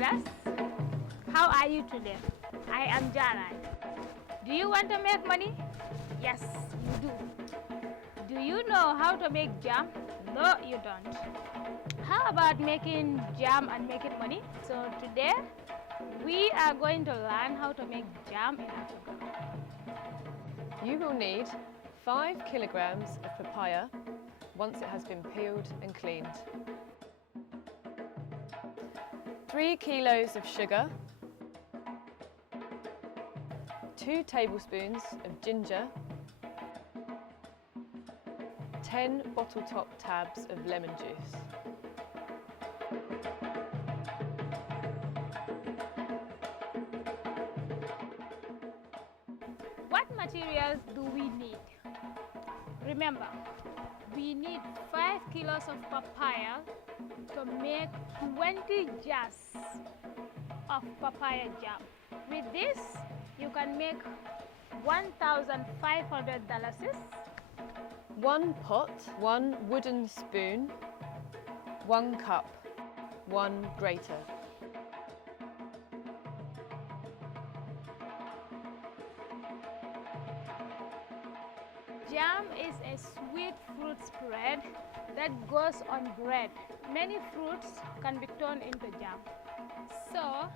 brothers, how are you today? I am Jaran. Do you want to make money? Yes, you do. Do you know how to make jam? No, you don't. How about making jam and making money? So today, we are going to learn how to make jam in Africa. You will need 5 kilograms of papaya once it has been peeled and cleaned, 3 kilos of sugar, 2 tablespoons of ginger, 10 bottle top tabs of lemon juice. What materials do we need? Remember, we need 5 kilos of papaya to make 20 jars of papaya jam. With this, you can make 1,500 dollars. 1 pot, 1 wooden spoon, 1 cup, 1 grater. Jam is a sweet fruit spread that goes on bread. Many fruits can be turned into jam. So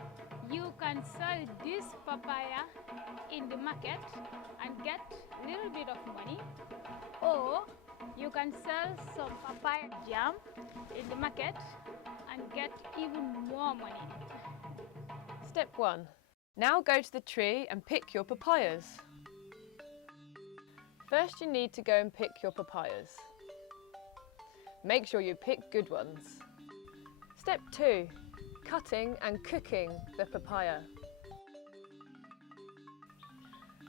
you can sell this papaya in the market and get a little bit of money, or you can sell some papaya jam in the market and get even more money. Step 1. Now go to the tree and pick your papayas. First you need to go and pick your papayas. Make sure you pick good ones. Step 2. Cutting and cooking the papaya.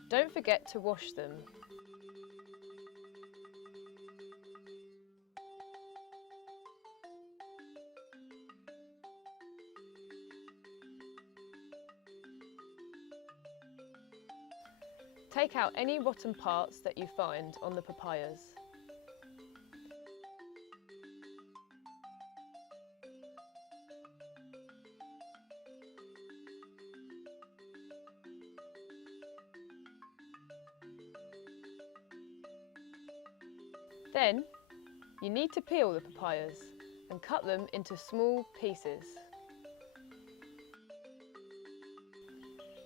Don't forget to wash them. Take out any rotten parts that you find on the papayas. Then, you need to peel the papayas and cut them into small pieces.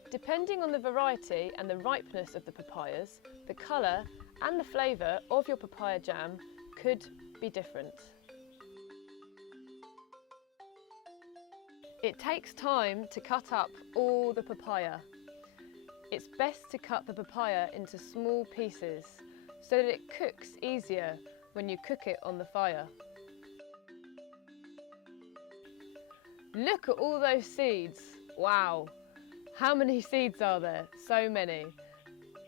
Depending on the variety and the ripeness of the papayas, the colour and the flavour of your papaya jam could be different. It takes time to cut up all the papaya. It's best to cut the papaya into small pieces so that it cooks easier when you cook it on the fire. Look at all those seeds! Wow! How many seeds are there? So many.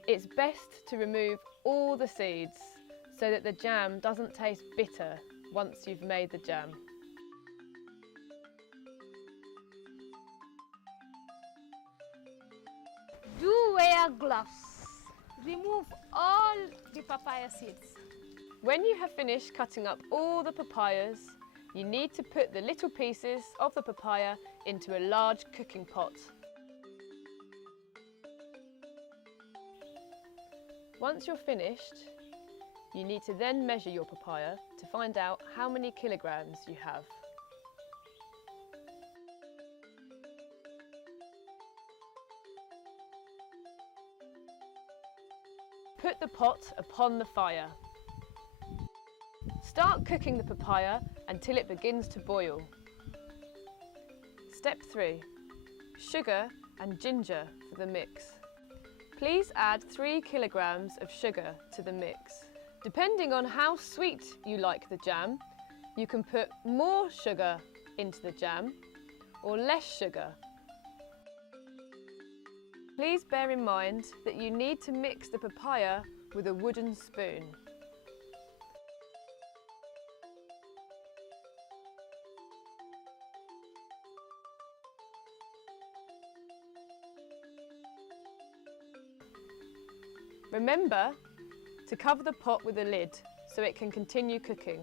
It's best to remove all the seeds so that the jam doesn't taste bitter once you've made the jam. Do wear gloves. Remove all the papaya seeds. When you have finished cutting up all the papayas, you need to put the little pieces of the papaya into a large cooking pot. Once you're finished, you need to then measure your papaya to find out how many kilograms you have. Put the pot upon the fire. Start cooking the papaya until it begins to boil. Step 3. Sugar and ginger for the mix. Please add 3 kilograms of sugar to the mix. Depending on how sweet you like the jam, you can put more sugar into the jam or less sugar. Please bear in mind that you need to mix the papaya with a wooden spoon. Remember to cover the pot with a lid so it can continue cooking.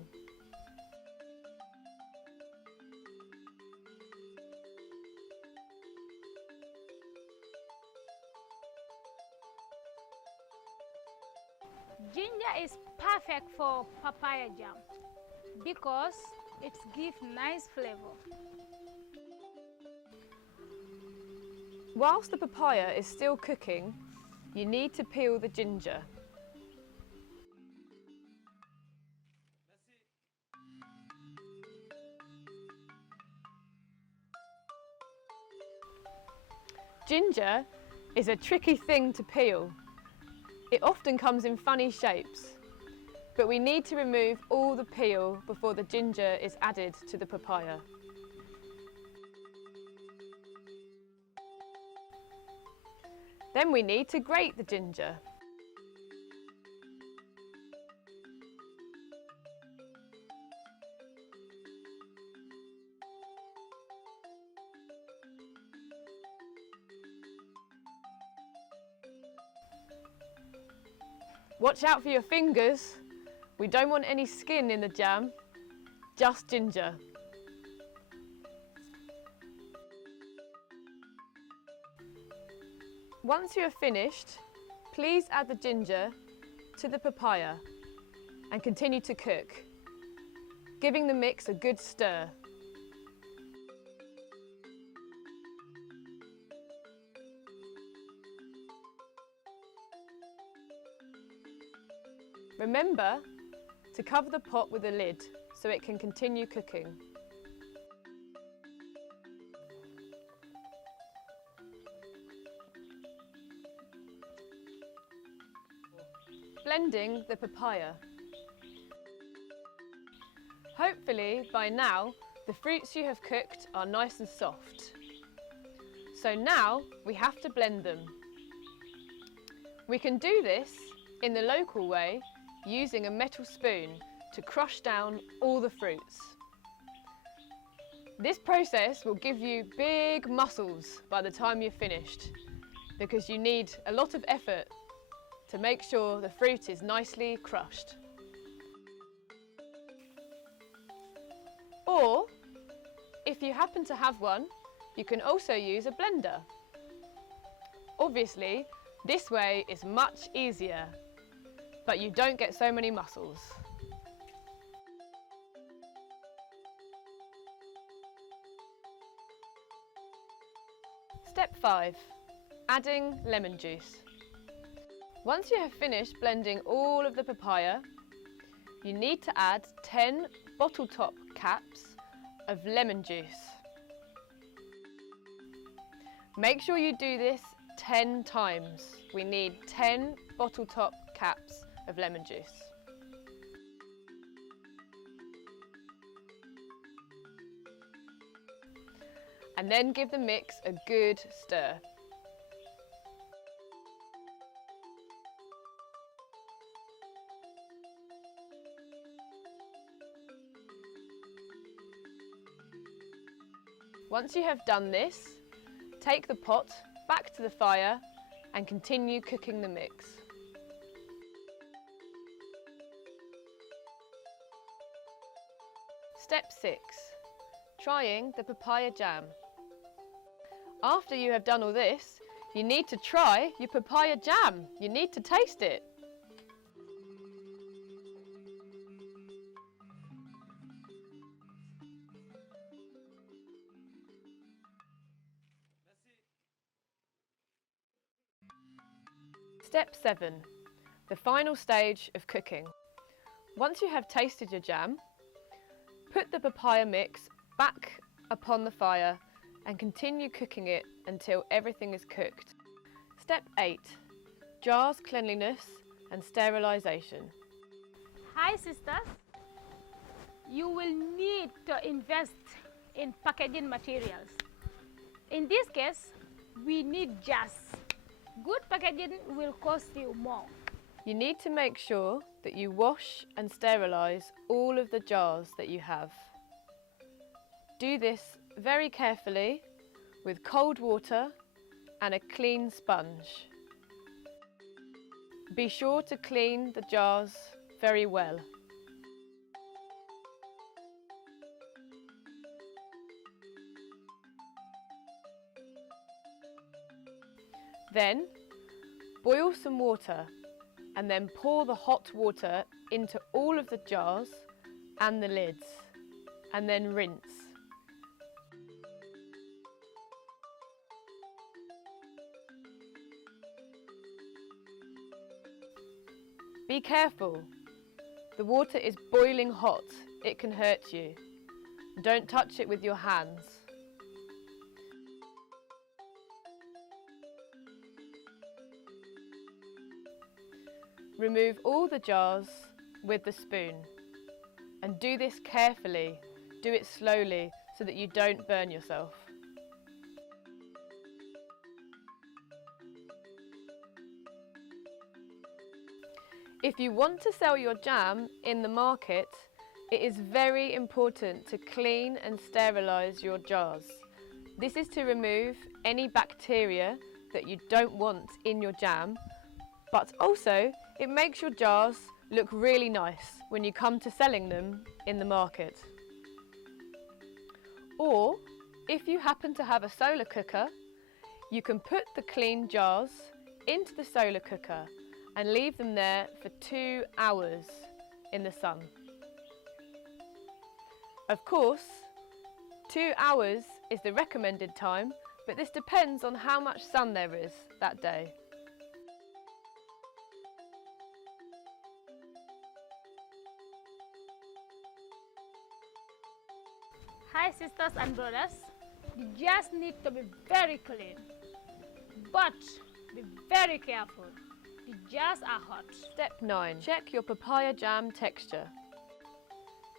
Ginger is perfect for papaya jam because it gives nice flavor. Whilst the papaya is still cooking, you need to peel the ginger. Ginger is a tricky thing to peel. It often comes in funny shapes, but we need to remove all the peel before the ginger is added to the papaya. Then we need to grate the ginger. Watch out for your fingers. We don't want any skin in the jam, just ginger. Once you are finished, please add the ginger to the papaya and continue to cook, giving the mix a good stir. Remember to cover the pot with a lid so it can continue cooking. Blending the papaya. Hopefully by now the fruits you have cooked are nice and soft. So now we have to blend them. We can do this in the local way using a metal spoon to crush down all the fruits. This process will give you big muscles by the time you're finished because you need a lot of effort to make sure the fruit is nicely crushed. Or, if you happen to have one, you can also use a blender. Obviously, this way is much easier, but you don't get so many muscles. Step 5. Adding lemon juice. Once you have finished blending all of the papaya, you need to add 10 bottle top caps of lemon juice. Make sure you do this 10 times. We need 10 bottle top caps of lemon juice. And then give the mix a good stir. Once you have done this, take the pot back to the fire and continue cooking the mix. Step 6. Trying the papaya jam. After you have done all this, you need to try your papaya jam. You need to taste it. Step 7. The final stage of cooking. Once you have tasted your jam, put the papaya mix back upon the fire and continue cooking it until everything is cooked. Step 8. Jars cleanliness and sterilization. Hi sisters, you will need to invest in packaging materials. In this case, we need jars. Good packaging will cost you more. You need to make sure that you wash and sterilize all of the jars that you have. Do this very carefully with cold water and a clean sponge. Be sure to clean the jars very well. Then boil some water and then pour the hot water into all of the jars and the lids, and then rinse. Be careful. The water is boiling hot. It can hurt you. Don't touch it with your hands. Remove all the jars with the spoon. And do this carefully. Do it slowly so that you don't burn yourself. If you want to sell your jam in the market, it is very important to clean and sterilise your jars. This is to remove any bacteria that you don't want in your jam, but also it makes your jars look really nice when you come to selling them in the market. Or, if you happen to have a solar cooker, you can put the clean jars into the solar cooker and leave them there for 2 hours in the sun. Of course, 2 hours is the recommended time, but this depends on how much sun there is that day. Hi sisters and brothers, you just need to be very clean, but be very careful. The jars are hot. Step 9. Check your papaya jam texture.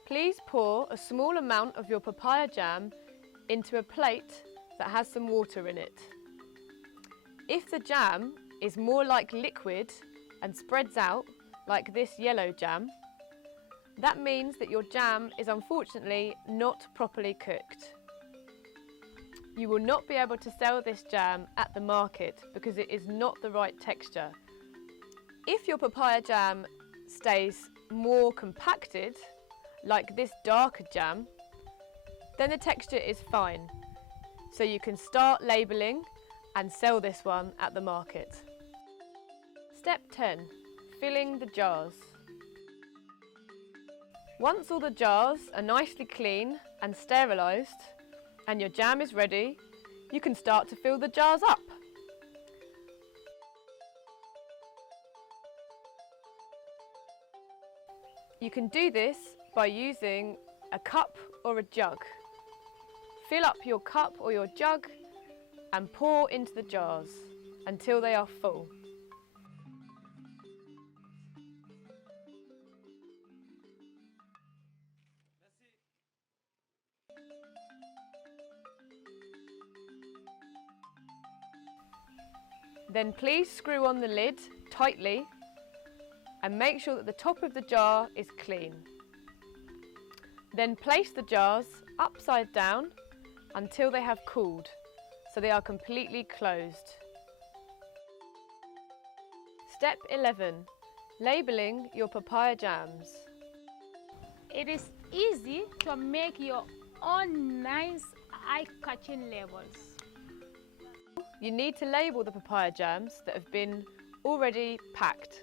Please pour a small amount of your papaya jam into a plate that has some water in it. If the jam is more like liquid and spreads out like this yellow jam, that means that your jam is unfortunately not properly cooked. You will not be able to sell this jam at the market because it is not the right texture. If your papaya jam stays more compacted, like this darker jam, then the texture is fine. So you can start labelling and sell this one at the market. Step 10. Filling the jars. Once all the jars are nicely clean and sterilised and your jam is ready, you can start to fill the jars up. You can do this by using a cup or a jug. Fill up your cup or your jug and pour into the jars until they are full. Then please screw on the lid tightly and make sure that the top of the jar is clean. Then place the jars upside down until they have cooled, so they are completely closed. Step 11. Labelling your papaya jams. It is easy to make your own nice eye-catching labels. You need to label the papaya jams that have been already packed.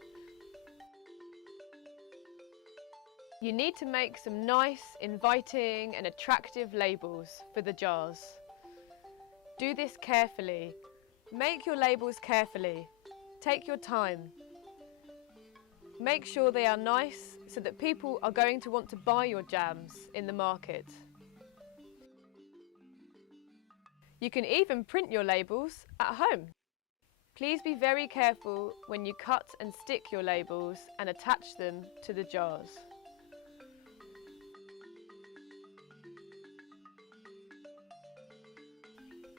You need to make some nice, inviting and attractive labels for the jars. Do this carefully. Make your labels carefully. Take your time. Make sure they are nice so that people are going to want to buy your jams in the market. You can even print your labels at home. Please be very careful when you cut and stick your labels and attach them to the jars.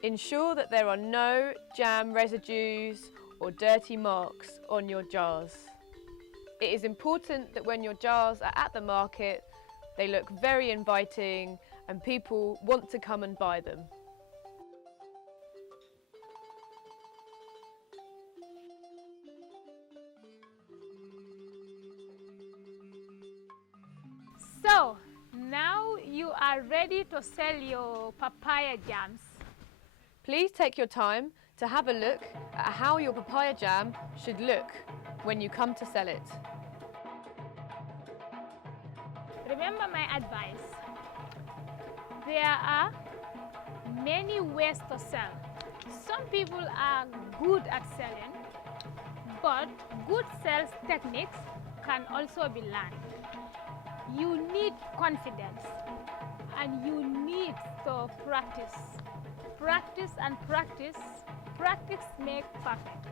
Ensure that there are no jam residues or dirty marks on your jars. It is important that when your jars are at the market, they look very inviting and people want to come and buy them. So, now you are ready to sell your papaya jams. Please take your time to have a look at how your papaya jam should look when you come to sell it. Remember my advice. There are many ways to sell. Some people are good at selling, but good sales techniques can also be learned. You need confidence and you need to practice. Practice and practice. Practice makes perfect.